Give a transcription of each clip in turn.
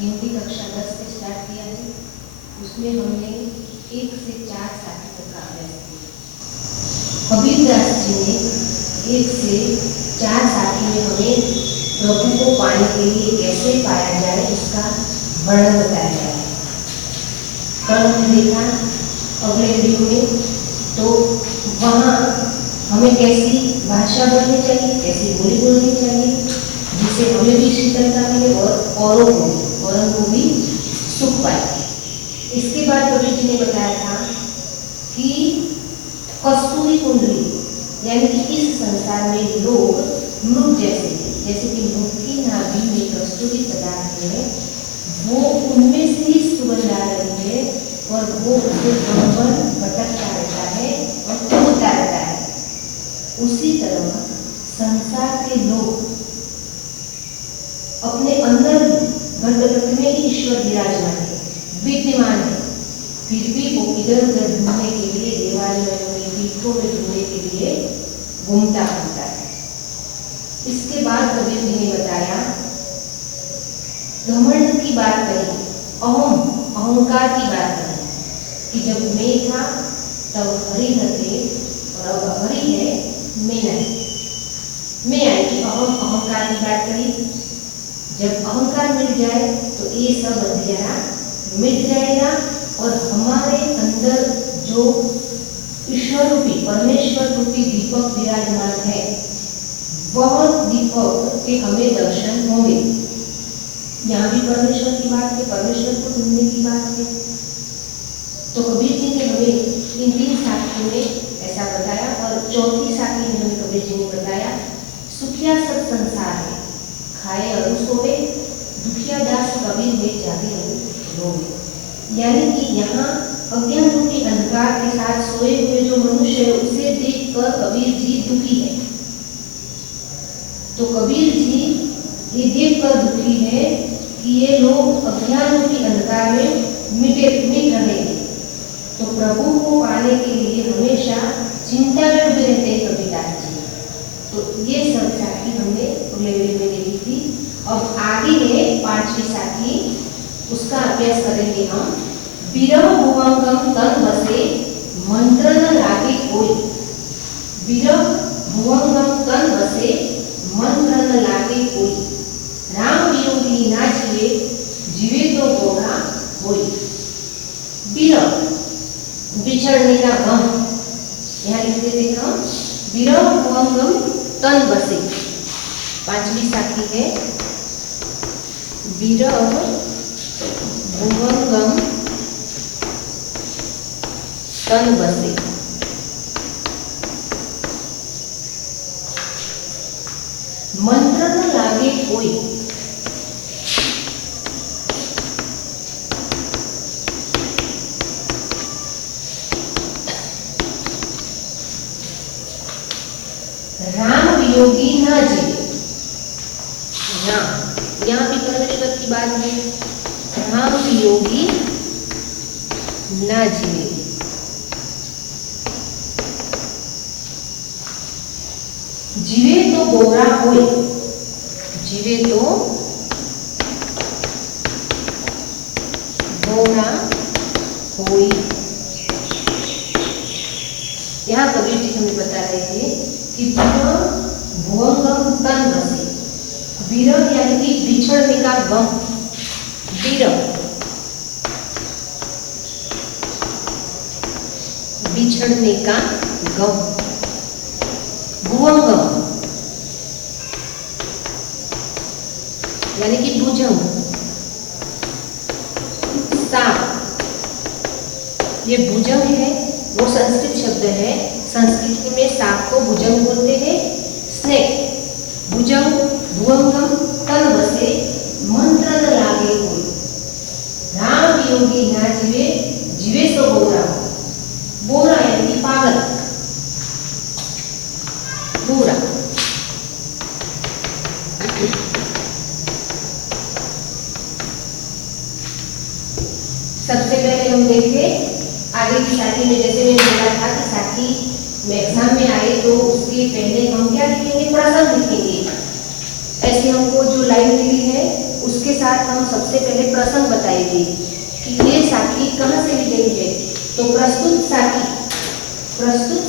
हिंदी कक्षा 10 से स्टार्ट किया है। उसमें हमने 1 से 4 साथी तक का अभ्यास किया। कबीरदास जी ने 1 से 4 साथी में हमें प्रभु को पाने के लिए कैसे पाया जाए उसका वर्णन बताया गया है। कल हमने देखा अगले वीडियो में, तो वहाँ हमें कैसी भाषा बोलनी चाहिए, कैसी बोली बोलनी चाहिए, जिससे हमें भी शीतलता मिले और औरों को भी सुख पाए। इसके बाद कबीर जी ने बताया था कि कस्तूरी कुंडली यानी कि इस संसार में लोग मृग जैसे कि मृग की नाभि में कस्तूरी पदार्थ है, वो उनमें से ही सुगंध आ रही है और वो उसे बन भटकता रहता है और कूदता रहता है। उसी तरह संसार के लोग अपने अंदर घट में ही ईश्वर विराजमान है, विद्यमान है, फिर भी वो इधर उधर ढूंढने के लिए, देवालयों में, पीठों में ढूंढने के लिए घूमता रहता है। इसके बाद कबीर जी ने बताया, घमंड की बात कही, अहंकार की बात कही कि जब मैं था तब हरि न थे और अब हरि है, मैं नहीं। मैं आई कि अहंकार की बात कही। जब अहंकार मिट जाए तो ये सब अंधेरा मिट जाएगा और हमारे अंदर जो ईश्वर रूपी, परमेश्वर रूपी दीपक विराजमान है, वह दीपक के हमें दर्शन होंगे। यहाँ भी परमेश्वर की बात है, परमेश्वर को ढूंढने की बात है। तो कबीर जी ने हमें इन 3 साखी में ऐसा बताया और चौथी साखी में हमें कबीर जी ने बताया, सुखिया सब संसार है, खाए और सोए, दुखिया दास कबीर में जागे रोवे। यानी कि यहाँ अज्ञान रूपी अंधकार के साथ सोए हुए जो मनुष्य है, उसे देखकर कबीर जी दुखी है। तो कबीर जी ये देखकर दुखी है कि ये लोग अज्ञान रूपी अंधकार में मिट रहे हैं। तो प्रभु को पाने के लिए हमेशा चिंता में डूबे रहते हैं कबीरदास जी। तो ये सब साखी हमने अगले वीडियो में देखी थी। अब आगे है 5वीं साखी, उसका अभ्यास करेंगे हम। विरह भुवंगम तन बसे, मंत्र न लागे कोई। विरह भुवंगम तन बसे, मंत्र न लागे कोई। राम वियोगी ना जिए, जीवे तो होगा होई। विरह बिछड़ने का गम, यहाँ लिख देते हैं हम, विरह भुवंगम तन बसे। 5वीं साखी है, विरह भुवंगम तन बसे। मंत्र न लागे कोई। राम वियोगी न जीवे। यहाँ भी परमेश्वर की बात है, राम वियोगी न जीवे। जीवे तो गोरा होई। जीवे तो गोरा होई। यहाँ कबीर जी हमें बता रहे थे कि विरह भुवंगम तन बसे। विरह यानी कि बिछड़ने का गम। विरह बिछड़ने का गम। भुवंगम यानी कि भुजंग, सांप। ये भुजंग है, वो संस्कृत शब्द है। संस्कृत में सांप को भुजंग बोलते हैं, स्नेक। भुजंग भुवंगम तन बसे, मंत्र न लागे कोई। राम वियोगी ना जीवे, जीवे सो बोरा। बोरा यानी कि पागल, पूरा। सबसे पहले हम देखे आगे की साखी में, जैसे मैंने बोला था कि साखी में एग्जाम में आए तो उसके पहले हम क्या लिखेंगे, प्रसंग लिखेंगे। ऐसे हमको जो लाइन मिली है उसके साथ हम सबसे पहले प्रसंग बताएंगे कि ये साखी कहाँ से ली गई है। तो प्रस्तुत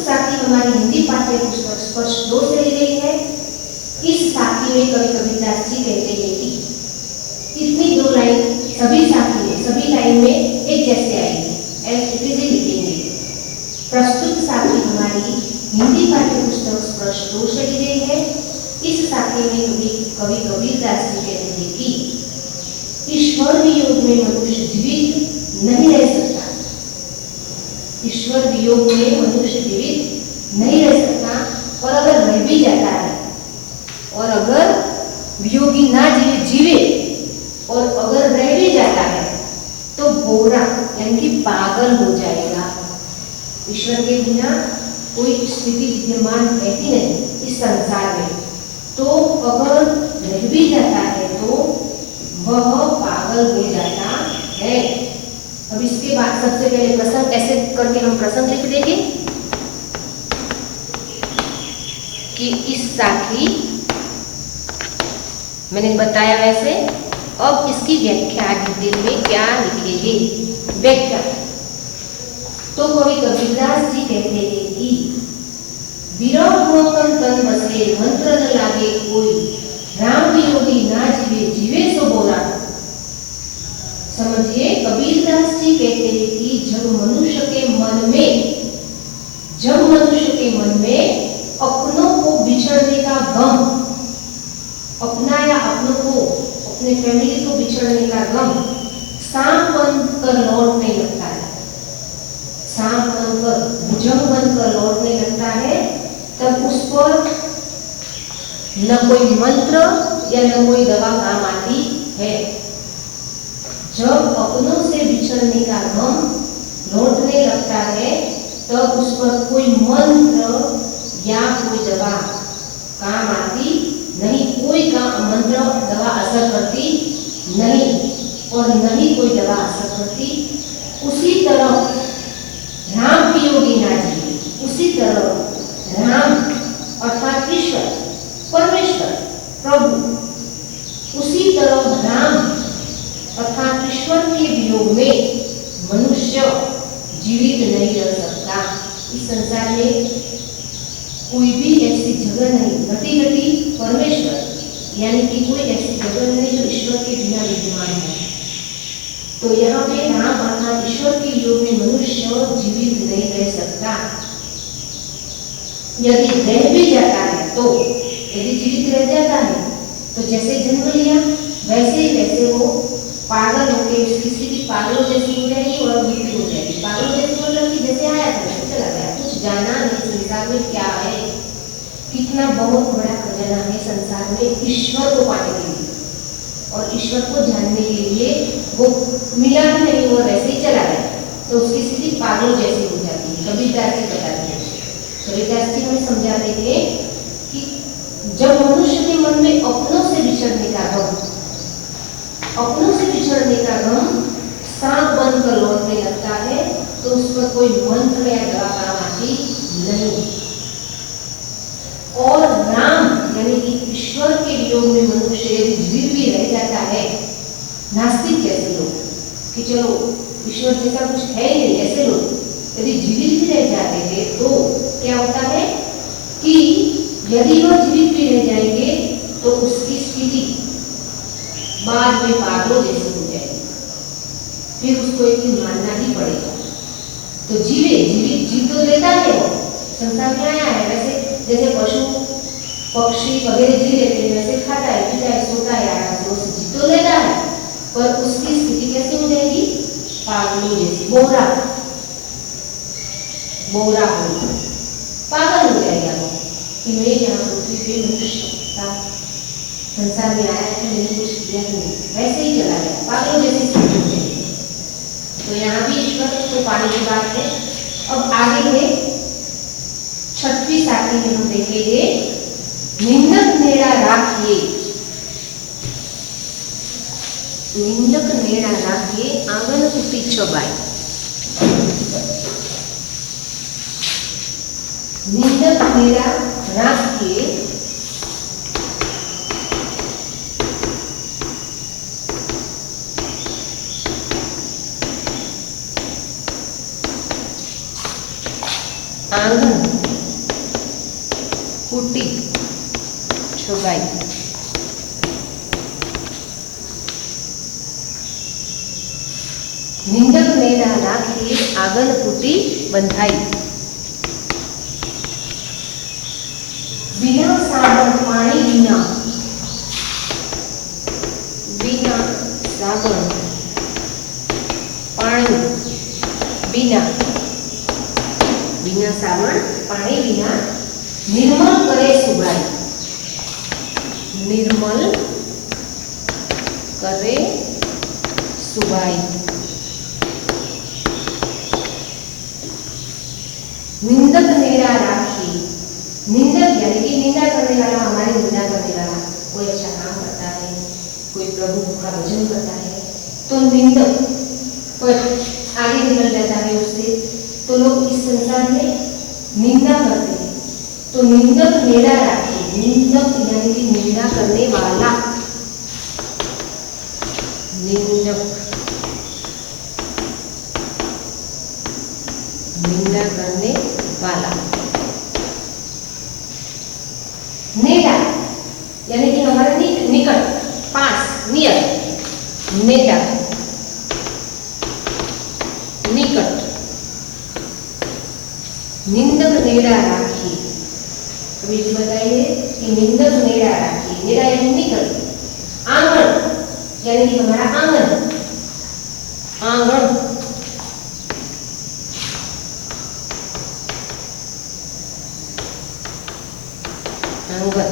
साखी हमारी हिंदी पाठ्य पुस्तक स्पर्श 2 से ली गई है। इस साखी में कवि कबीरदास जी कहते हैं कि इतनी 2 लाइन सभी लाइन में एक जैसे आएगी, ऐसे लिखेंगे। प्रस्तुत साखी हमारी हिंदी पाठ्य पुस्तक स्पर्श 2 से ली गई है। इस साखी में कवि कबीरदास जी कहते हैं कि ईश्वर वियोग में मनुष्य जीवित नहीं रह सकता। ईश्वर वियोग में मनुष्य जीवित नहीं रह सकता, और अगर रह भी जाता है, और अगर वियोगी ना जीवे और अगर रह भी जाता है तो बोरा यानी कि पागल हो जाएगा। ईश्वर के बिना कोई स्थिति विद्यमान है ही नहीं इस संसार में। तो अगर रह भी जाता है तो वह पागल हो जाता है। अब इसके बाद सबसे पहले प्रसंग ऐसे करके हम प्रसंग लिख देंगे कि इस साखी मैंने बताया वैसे। अब इसकी व्याख्या डिटेल में क्या लिखेंगे, व्याख्या। तो कवि कबीरदास जी कहते हैं कि विरह मोहन तन बसे मंत्र न लागे कोई, राम वियोगी ना जीवे सो बोरा। समझिए, कबीरदास जी कहते हैं कि जब मनुष्य के मन में अपनों को बिछड़ने का गम, अपना या अपनों को, अपने फैमिली को बिछड़ने का गम सांप बनकर लौटने लगता है, सांप बनकर भुजंग बनकर लौटने लगता है, तब उस पर न कोई मंत्र या न कोई दवा काम आती है। जब अपनों से बिछड़ने का गम लौटने लगता है तब उस पर कोई मंत्र या कोई दवा काम आती नहीं, कोई का मंत्र दवा असर करती नहीं, और नहीं कोई दवा असर करती। उसी तरह राम वियोगी ना जीवे, उसी तरह राम अर्थात ईश्वर, परमेश्वर, प्रभु, उसी तरह राम अर्थात ईश्वर के वियोग में मनुष्य जीवित नहीं रह सकता। इस संसार में कोई भी ऐसी जगह नहीं, घटी परमेश्वर यानी कि कोई ऐसी जगह नहीं जो ईश्वर के बिना विद्यमान है। तो यहाँ पे राम अर्थात ईश्वर के योग में मनुष्य जीवित नहीं रह सकता। यदि रह भी जाता है तो, यदि जीवित रह जाता है तो जैसे जन्म लिया वैसे वो पागल होकर उसकी स्थिति पागलों जैसी हो जाएगी और मृत्यु हो जाएगी। पागलों जैसी मतलब कि जैसे आया था वैसे चला गया, कुछ जाना नहीं संसार में क्या है, कितना बहुत बड़ा खजाना है संसार में ईश्वर को पाने के लिए, और ईश्वर को जानने के लिए वो मिला भी नहीं और वैसे ही चला गया, तो उसकी स्थिति पागलों जैसी हो जाती है। कबीरदास जी बताते हैं, कबीरदास जी हमें समझाते थे कि जब मनुष्य के मन में अपनों से बिछड़ने का गम सांप बनकर लौटने लगता है तो उस पर कोई मंत्र या दवा काम आती नहीं। और राम यानी कि ईश्वर के वियोग में मनुष्य यदि जीवित भी रह जाता है, नास्तिक जैसे लोग कि चलो ईश्वर जैसा कुछ है ही नहीं, ऐसे लोग यदि जीवित भी रह जाते हैं तो क्या होता है कि यदि वह जीवित भी रह जाएंगे तो उसकी स्थिति बाद में पागलों जैसी हो जाएगी, फिर उसको एक दिन मानना ही पड़ेगा। तो जीवित तो लेता है, वो संसार में आया है, वैसे जैसे पशु पक्षी वगैरह जी लेते हैं वैसे खाता है, पीता है, सोता है, आराम से उसे जी तो लेता है, पर उसकी स्थिति कैसे हो जाएगी, पागलों जैसी, बोरा हो, पागल हो जाएगा वो कि मैं यहाँ पृथ्वी पे मनुष्य था, संसार में आया है, मैंने कुछ किया नहीं, वैसे ही चला गया, पागलों जैसी स्थिति हो जाएगी। तो यहाँ भी ईश्वर को पाने की बात है। अब आगे है 6वीं साखी में हम देखेंगे निंदक नेड़ा राखिए, निंदक नेड़ा राखिए आंगन कुटी छबाई। निंदक नेड़ा राखिए आंगन कुटी छुबाई। निंदक नेड़ा राखी आंगन कुटी बंधाई। बिना साबण पानी बिना, बिना साबण पानी बिना, बिना साबण पानी बिना निर्मल करे सुबाई। निर्मल करे सुबाई। निंदक नेड़ा राखी, निंदक यानी कि निंदा करने वाला, हमारी निंदा करने वाला, कोई अच्छा काम करता है, कोई प्रभु का भजन करता है, तो निंदक पर आगे निकल जाता है उससे, तो लोग इस संसार में निंदा करते हैं। तो निंदक नेड़ा राखी, निंदक यानी कि निंदा करने वाला, निंदक निंदा करने वाला। नेड़ा यानी कि हमारे निकट, पास, नियर, नेड़ा निकट। निंदक नेड़ा राखी, अभी बताइए कि निंदक नेड़ा राखी, नेड़ा यानी निकट। आंगन यानी कि हमारा आंगन, आंगन। आंगन।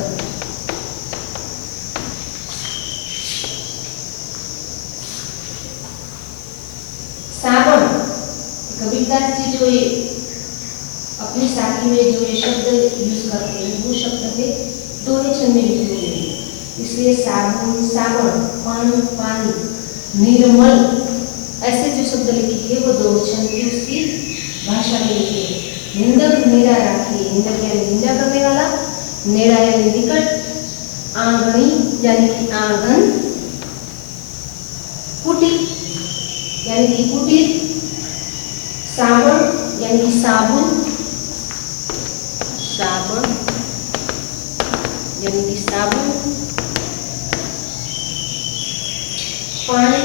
साबण, कबीरदास जी जो ये अपनी साखी में जो ये शब्द यूज करते हैं, वो शब्द है दोहे छंद में लिखे हुए हैं। इसलिए साबुन, साबण, पानी, पानी, निर्मल, ऐसे जो शब्द लिखे हैं वो दोहे छंद की उसकी भाषा में लिखे हैं। निंदक नेड़ा राखी, निंदक यानी निंदा करने वाला, नेड़ा यानी निकट, आंगनी यानी कि आंगन, कुटी यानी कि कुटीर, साबण यानी कि साबुन, साबण यानी कि साबुन, पानी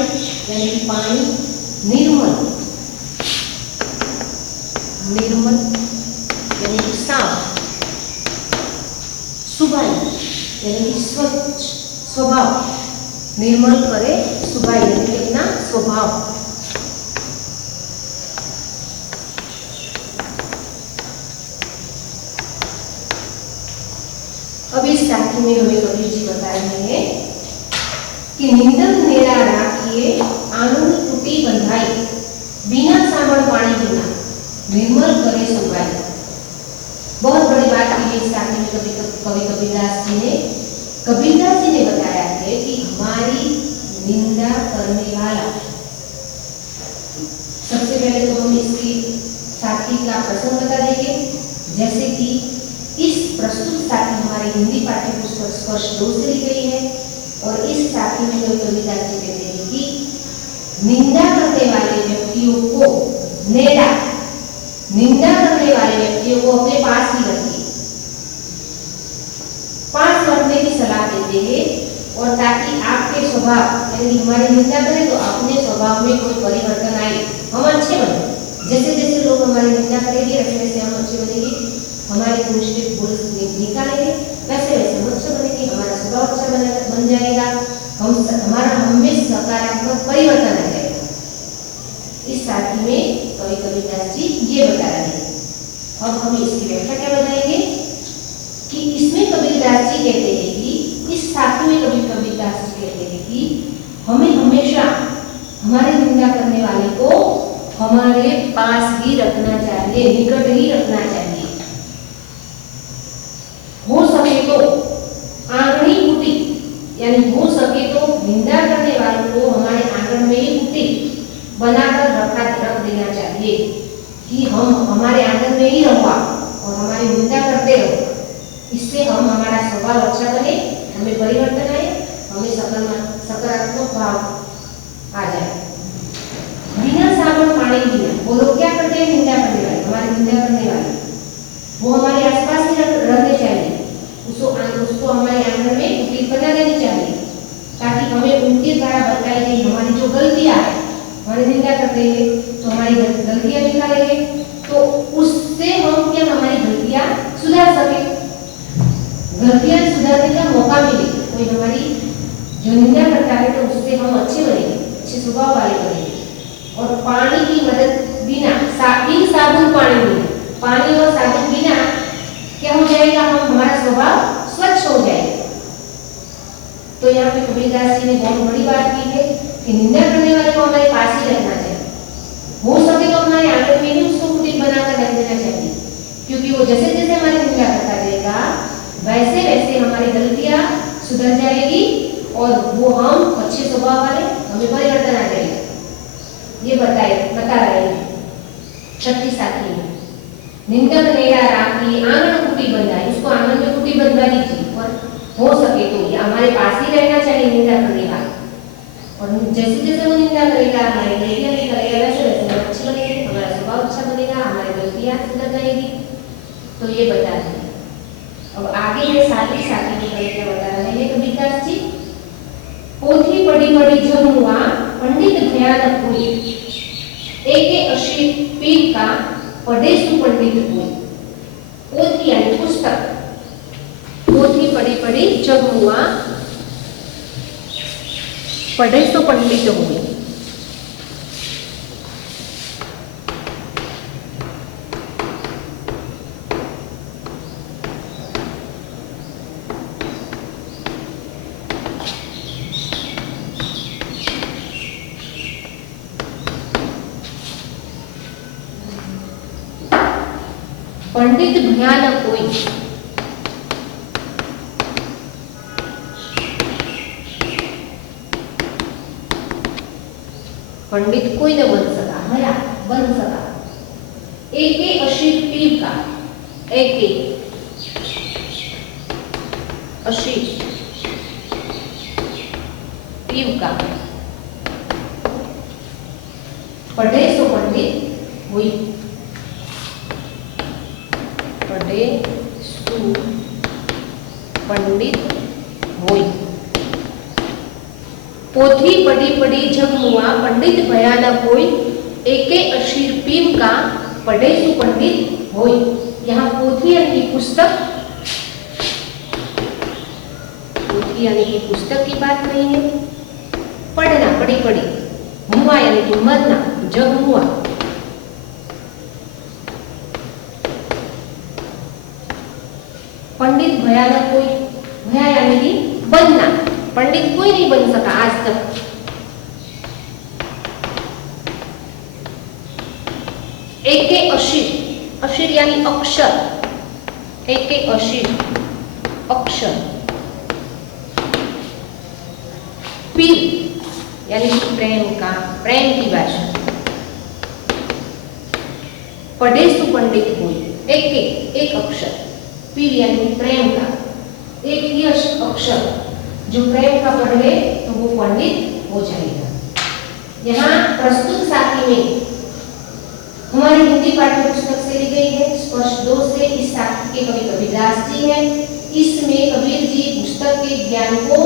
यानी कि पानी, निर्मल, निर्मल यानी कि साफ, सुबाई यानी कि स्वच्छ स्वभाव, निर्मल करे सुबाई यानी कि अपना स्वभाव। अब इस साखी में हमें कबीर जी बता रहे हैं कि निंदक नेड़ा राखिए आंगन कुटी बंधाई। बिना साबण पानी बिना निर्मल करे सुबाई। बहुत बड़ी बात की है इस साखी में कवि कबीरदास जी ने। कबीरदास जी ने बताया है कि हमारी निंदा करने वाला, सबसे पहले तो हम इसकी साखी का प्रसंग बता देंगे। जैसे कि इस प्रस्तुत साखी हमारे हिंदी पाठ्य पुस्तक स्पर्श 2 से ली गई है और इस साखी में कवि कबीरदास जी कहते हैं कि निंदा करने वाले व्यक्तियों को नेड़ा, निंदा करने वाले व्यक्तियों को अपने पास ही रखिए, पास रखने की सलाह देते हैं। और ताकि आपके स्वभाव यानी कि हमारी निंदा करें तो अपने स्वभाव में कोई परिवर्तन आए, हम अच्छे बने। जैसे जैसे लोग हमारी निंदा करेंगे वैसे वैसे हम अच्छे बनेंगे, हमारे मुश्किल भूल निकालेंगे वैसे वैसे हम अच्छे बनेंगे, हमारा स्वभाव अच्छा बन जाएगा, हमारा हमें सकारात्मक परिवर्तन आ जाएगा। इस साखी में कवि कबीरदास जी ये बता रहे हैं। अब हम इसकी व्याख्या क्या बताएंगे कि इसमें कबीरदास जी कहते हैं कि इस साखी में कबीरदास जी कहते हैं कि हमें हमेशा हमारे निंदा करने वाले को हमारे पास ही रखना चाहिए, निकट ही रखना चाहिए। हो सके तो आंगनी कुटी यानी हो सके तो निंदा करने वालों को हमारे आंगन में ही कुटी बनाकर रख देना चाहिए कि हम हमारे आंगन में ही रहो और हमारी निंदा करते रहो। इससे हम हमारा स्वभाव अच्छा बने, हमें परिवर्तन आए, हमें सकारात्मक भाव आ जाए। बिना साबुन पानी बिना, वो लोग क्या करते हैं? निंदा करने वाले, हमारी निंदा करने वाले वो हमारे आसपास ही रहने चाहिए, उसको हमारे आंगन में कुटीर बना देनी चाहिए, ताकि हमें उनके द्वारा बताई गई हमारी जो गलतियां है, हमारी निंदा करते हैं तो हमारी गलतियां निकालेंगे, तो उससे हम क्या हमारी गलतियां सुधार सके, गलतियां सुधारने का मौका मिले। कोई हमारी जो निंदा करता है तो उससे हम अच्छे बनेंगे, अच्छे स्वभाव वाले बनेंगे। और पानी की मदद बिना बिन साबुन पानी और साबुन बिना क्या हो जाएगा, हमारा स्वभाव स्वच्छ हो जाएगा। तो यहाँ पे कबीरदास जी ने बहुत बड़ी बात की है कि निंदा करने वाले को हमारे पास ही रहना चाहिए, हो सके तो हमारे आंगन में ही उसको कुटीर बनाकर रख देना चाहिए, क्योंकि वो जैसे जैसे हमारी निंदा करता रहेगा वैसे वैसे हमारी गलतियां सुधर जाएगी और वो हम अच्छे स्वभाव वाले हमें परिवर्तन आ जाएगा। ये बता रहे हैं 36 साथी में निंदक नेड़ा राखी आंगन कुटी बंधाई, उसको आंगन में कुटी बंधवा दीजिए और हो सके तो ये हमारे पास ही रहना चाहिए निंदा करने वाला, और जैसे जैसे वो निंदा करेगा हमारी गलतियां नहीं करेगा वैसे वैसे हम अच्छे बनेंगे, हमारा स्वभाव अच्छा बनेगा, हमारी गलतियां सुधर जाएगी। तो ये बता दें। अब आगे ये साथी की गलतियां बता रहे हैं कबीरदास जी। पोथी पड़ी पड़ी जब हुआ पंडित भयानक हुई, एके अशी पीर का पढ़े सु पंडित हुई। पोथी यानी पुस्तक, पोथी पड़ी पड़ी जब हुआ पढ़े सु पंडित हुई। पंडित भयानक हुई, पंडित कोई न बन सका, भया बन सका। एके अशीर पीर का, एके अशीर पीर का पढ़े सो पंडित हुई, पढ़े सु पंडित होई। पोथी पढ़ी पढ़ी जब हुआ पंडित भयानक होई, एके अशीर पीम का पढ़े सु पंडित होई। यहाँ पोथी यानी कि पुस्तक, पोथी यानी कि पुस्तक की बात नहीं है। पढ़ना पढ़ी पढ़ी, हुआ यानी कि मरना, जब हुआ। पंडित भयानक कोई, भया यानी कि बनना, पंडित कोई नहीं बन सका आज तक। एके अशीर, अशीर यानी अक्षर, एके अशीर अक्षर। पीर यानी कि प्रेम का, प्रेम की भाषा। पढ़े सु पंडित हुई, एक अक्षर, पीर यानी प्रेम का, एक ही अक्षर जो प्रेम का पढ़ ले तो वो पंडित हो जाएगा। यहाँ प्रस्तुत साथी में हमारी हिंदी पाठ्य पुस्तक से ली गई है, स्पर्श 2 से। इस साथी के कवि कबीरदास जी हैं। इसमें कबीर जी पुस्तक के ज्ञान को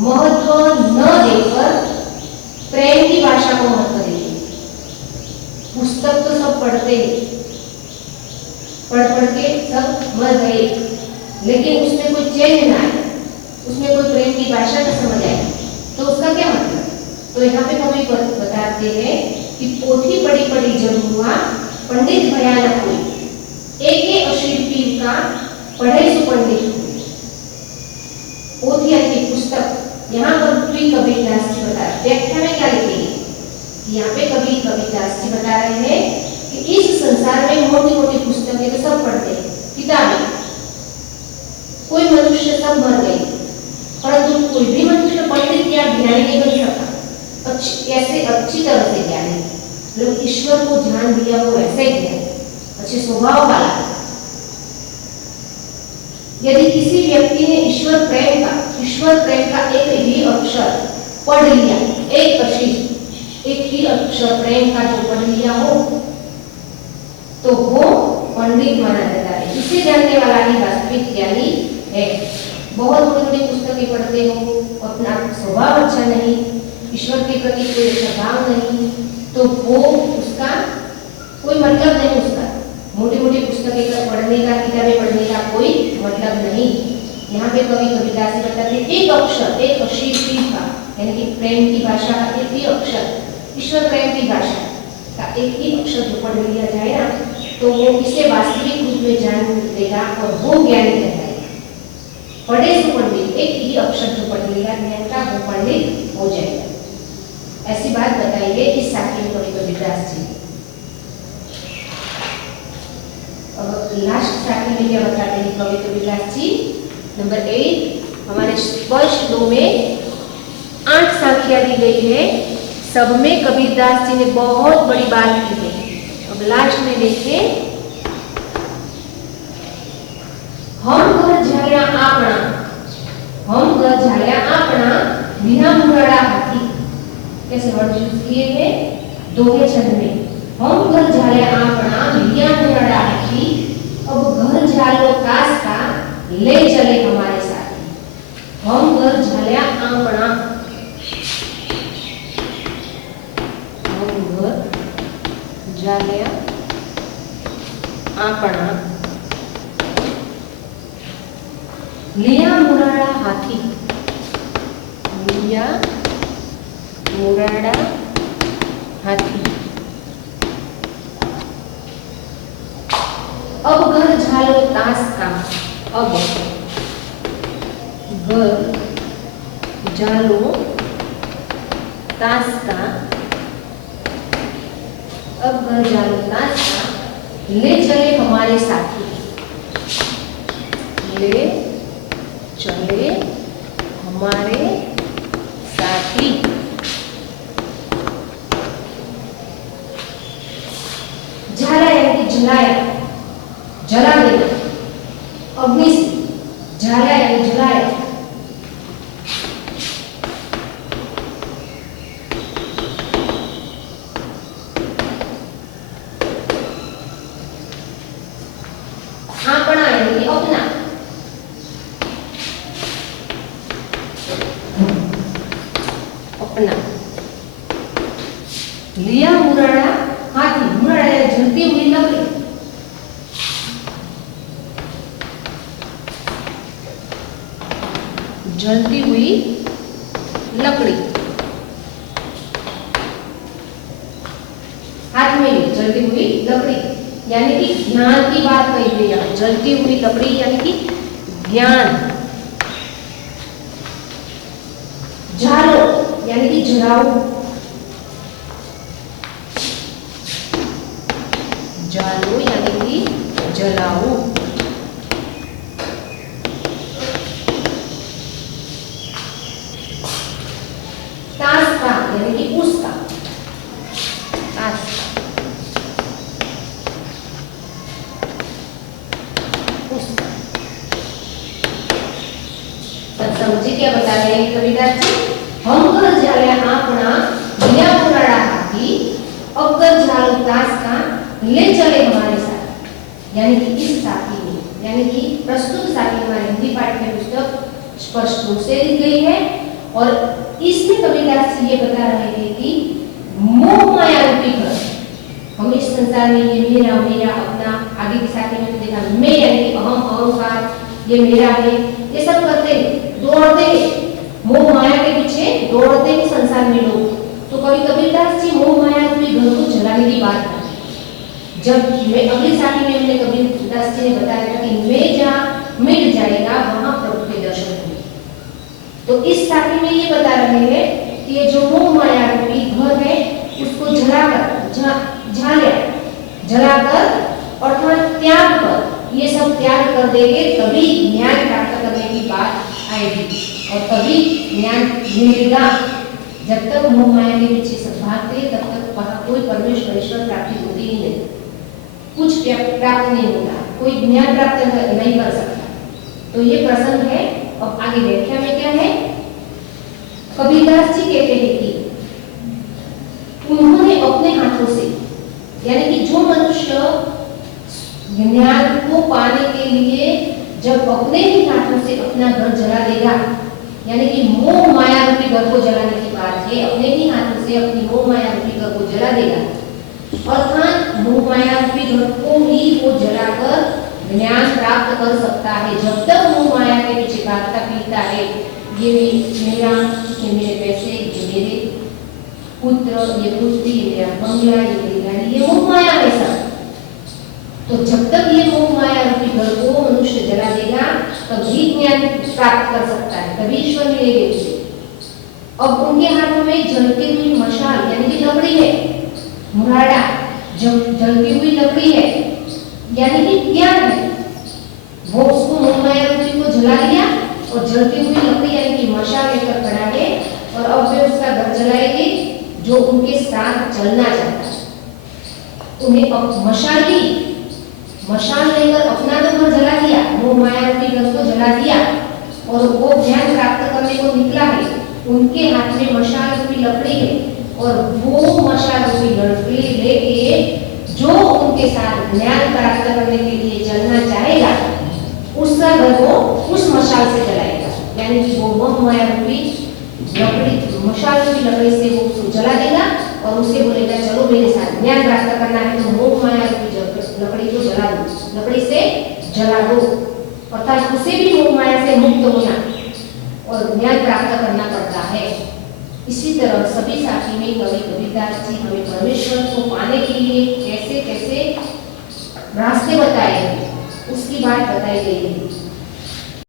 महत्व न देकर प्रेम की भाषा को महत्व देते। पुस्तक तो सब पढ़ते हैं, पढ़ के सब मर गए, लेकिन उसमें कोई चेंज ना आए, उसमें कोई प्रेम की भाषा न समझ आए, तो उसका क्या मतलब? तो यहाँ पे कवि बताते हैं कि पोथी पढ़ी पढ़ी जब हुआ पंडित भयानक हुई, एके अशीर पीर का पढ़े सु पंडित हुई। पोथी यानी पुस्तक। यहाँ पर कबीरदास जी बता रहे, व्याख्या में क्या लिखेंगे? यहाँ पे कबीरदास जी बता रहे हैं कि इस संसार में मोटी मोटी पुस्तकें तो सब पढ़ते हैं, किताबें, कोई मनुष्य सब मर गए, परंतु कोई भी मनुष्य पंडित या ज्ञानी नहीं बन सकता। ऐसे अच्छी तरह से ज्ञानी, मतलब ईश्वर को ध्यान दिया वो ऐसे ज्ञानी, अच्छे स्वभाव वाला। यदि किसी व्यक्ति ने ईश्वर प्रेम का एक ही अक्षर पढ़ लिया, एक ही अक्षर प्रेम का जो पढ़ लिया हो, तो वो पंडित माना जाता इसे जानने वाला ही वास्तविक ज्ञानी है। बहुत बड़ी बड़ी पुस्तकें पढ़ते हो, अपना स्वभाव अच्छा नहीं, ईश्वर के प्रति कोई अच्छा भाव नहीं, तो वो उसका कोई मतलब नहीं। उसका मोटी मोटी पुस्तकें पढ़ने का, किताबें पढ़ने का कोई मतलब नहीं। यहाँ पे कवि कबीरदास जी बताते हैं एक अक्षर, एक अशीर्षी का यानी कि प्रेम की भाषा का एक ही अक्षर, ईश्वर प्रेम की भाषा का एक ही अक्षर जो पढ़ लिया जाए ना, तो वो इसे वास्तविक रूप में जान लेगा और वो ज्ञानी कहलाएगा। पढ़े सो पंडित, एक ही अक्षर जो पढ़ लेगा ज्ञान का, वो पंडित हो जाएगा। ऐसी बात बताइए इस साखी में कवि कबीरदास जी। अब लास्ट साखी में क्या बताते हैं कवि कबीरदास जी? नंबर 8 हमारे स्पष्ट 2 में 8 साखियां दी गई है, सब में कबीरदास जी ने बहुत बड़ी बात की है। अब लास्ट में देखें, हम घर झाल्या आपना, हम घर झाल्या आपना बिना मुराड़ा हाथी। कैसे वर्ड यूज किए हैं? दोहे छंद में। हम घर झाल्या आपना बिना मुराड़ा हाथी, अब घर झालो कास का ले चले हमारे साथ। हम घर झाल्या आपना, हम घर झाल्या आपना लिया मुराड़ा हाथी, लिया मुराड़ा हाथी, अब घर झालो तास का, अब घर झालो तास का, अब घर झालो तास का ले चले हमारे साथी, ले चले हमारे साथी। झाला यानी कि जलाया, जला देना, अग्नि से। झाला यानी जलाया। आपना यानी कि अपना। अपना लिया मुराड़ा हाथी, मुराड़ा या जलती हुई लकड़ी। जलती हुई लकड़ी हाथ में ली, जलती हुई लकड़ी यानी कि ज्ञान की बात कही गई है। जलती हुई लकड़ी यानी कि ज्ञान। झालो यानी कि जलाओ, जालो यानी कि जलाओ। तास का यानी कि उसका, तास का, उसका। तब समझे क्या बता रहे हैं कबीरदास जी? हम घर झाल्या आपना बिना मुराड़ा हाथी, अब घर झालो तास का ले चले हमारे साथ। यानी कि इस साखी में, यानी कि प्रस्तुत साखी हमारे हिंदी पाठ्य पुस्तक स्पष्ट रूप से दी गई है और इसमें कबीरदास जी ये बता रहे हैं कि मोह माया रूपी घर, हम इस संसार में ये मेरा मेरा अपना, आगे की साखी में देखा मैं यानी कि अहम अहंकार, ये मेरा है, ये सब करते दौड़ते मोह माया के पीछे दौड़ते हैं संसार में लोग। तो कवि कबीरदास जी मोह माया रूपी घर को जलाने की बात करते हैं। जब मैं अगली साखी में हमने कबीरदास जी ने बताया था कि मैं जहाँ मिट जाएगा वहां प्रभु के दर्शन होंगे, तो इस साखी में ये बता रहे हैं कि ये जो मोह माया रूपी घर है उसको जलाकर, जलाकर अर्थात त्याग कर, ये सब त्याग कर देंगे तभी ज्ञान प्राप्त करने की बात आएगी और तभी ज्ञान मिलेगा। जब तक मोह माया के पीछे सब भागते तब तक वहां कोई परमेश्वर ईश्वर प्राप्ति होती ही नहीं, कुछ प्राप्त नहीं होता, कोई ज्ञान प्राप्त नहीं कर सकता। तो ये प्रसंग है। अब आगे व्याख्या में क्या है? कबीरदास जी कहते हैं कि उन्होंने अपने हाथों से, यानी कि जो मनुष्य ज्ञान को पाने के लिए जब अपने ही हाथों से अपना घर जला देगा, यानी कि मोह माया रूपी घर को जलाने की बात है, अपने ही हाथों से अपनी मोह माया रूपी घर को जला देगा, अर्थात मोह माया रूपी घर को ही वो जलाकर ज्ञान प्राप्त कर सकता है। जब तक मोह माया के पीछे भागता फिरता है, ये मेरा, ये मेरे पैसे, ये मेरे पुत्र, ये पुत्री, ये मेरा बंगला, ये मेरी गाड़ी, ये मोह माया है सब। तो जब तक ये मोह माया रूपी घर को मनुष्य जला देगा तभी ज्ञान प्राप्त कर सकता है, तभी ईश्वर मिलेगा उसे। अब उनके हाथों में जलती हुई मशाल यानी कि लकड़ी है, मुराड़ा जलती हुई लकड़ी है, यानी कि ज्ञान है। वो उसको मोह माया रूपी को जला दिया और जलती हुई लकड़ी यानी कि मशाल लेकर खड़ा है, और अब वे उसका घर जलाएंगे जो उनके साथ चलना चाहता है। उन्हें अब मशाल लेकर अपना तो घर जला दिया, मोह माया रूपी घर को जला दिया, और वो ज्ञान प्राप्त करने को निकला है। उनके हाथ में मशाल रूपी लकड़ी है, और वो मशाल रूपी लकड़ी लेके जो उनके साथ ज्ञान प्राप्त करने के लिए चलना चाहेगा, उसका घर वो उस मशाल से जलाएगा, यानी कि वो मोह माया रूपी लकड़ी, मशाल रूपी लकड़ी से वो उसको जला देगा और उसे बोलेगा चलो मेरे साथ ज्ञान प्राप्त करना है, तो मोह माया रूपी लकड़ी को जला दो, लकड़ी से जला दो, अर्थात उसे भी मोह माया से मुक्त होना और ज्ञान प्राप्त करना पड़ता है। इसी तरह सभी साथी में कवि कबीरदास जी हमें परमेश्वर को पाने के लिए कैसे कैसे रास्ते बताए हैं, उसकी बात बताई गई है।